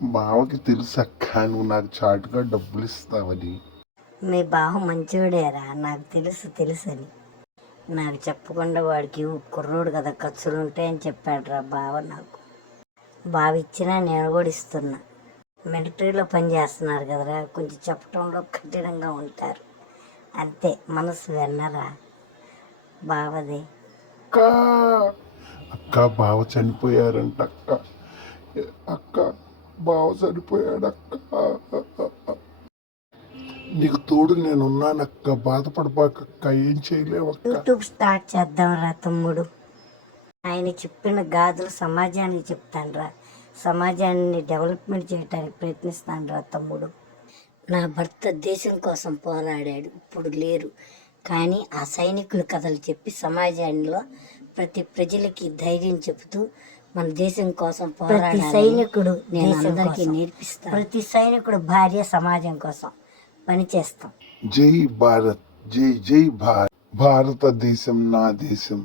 బావకి తెలుసు అక్క, నువ్వు నాకు చాటుగా డబ్బులు ఇస్తావని. మీ బావ మంచివాడేరా, నాకు తెలుసని. నాకు చెప్పకుండా వాడికి కుర్రోడు కదా ఖర్చులు ఉంటాయని చెప్పాడు రా బావ. నాకు బావ ఇచ్చినా నేను కూడా ఇస్తున్నా. మిలిటరీలో పనిచేస్తున్నారు కదరా, కొంచెం చెప్పడంలో కఠినంగా ఉంటారు అంతే. మనసు విన్నరా బావది. అక్క అక్క బావ చనిపోయారంట అక్క. అక్క బావ చనిపోయాడు అక్క. నీకు తోడు నేనున్నానక్క, బాధపడబాకక్క, ఏం చేయలేవక్క. యూట్యూబ్ స్టార్ట్ చేద్దాం రా తమ్ముడు. ఆయన చెప్పిన గాథలు సమాజానికి చెప్తాను రా, సమాజాన్ని డెవలప్మెంట్ చేయడానికి ప్రయత్నిస్తాను రా తమ్ముడు. నా భర్త దేశం కోసం పోరాడాడు, ఇప్పుడు లేరు, కానీ ఆ సైనికుల కథలు చెప్పి సమాజంలో ప్రతి ప్రజలకి ధైర్యం చెబుతూ మన దేశం కోసం పోరాడే సైనికుడు నేను అందరికీ నేర్పిస్తాను. ప్రతి సైనికుడు భార్య సమాజం కోసం పనిచేస్తాం. జై భారత్, జై జై భారత్, భారతదేశం నా దేశం.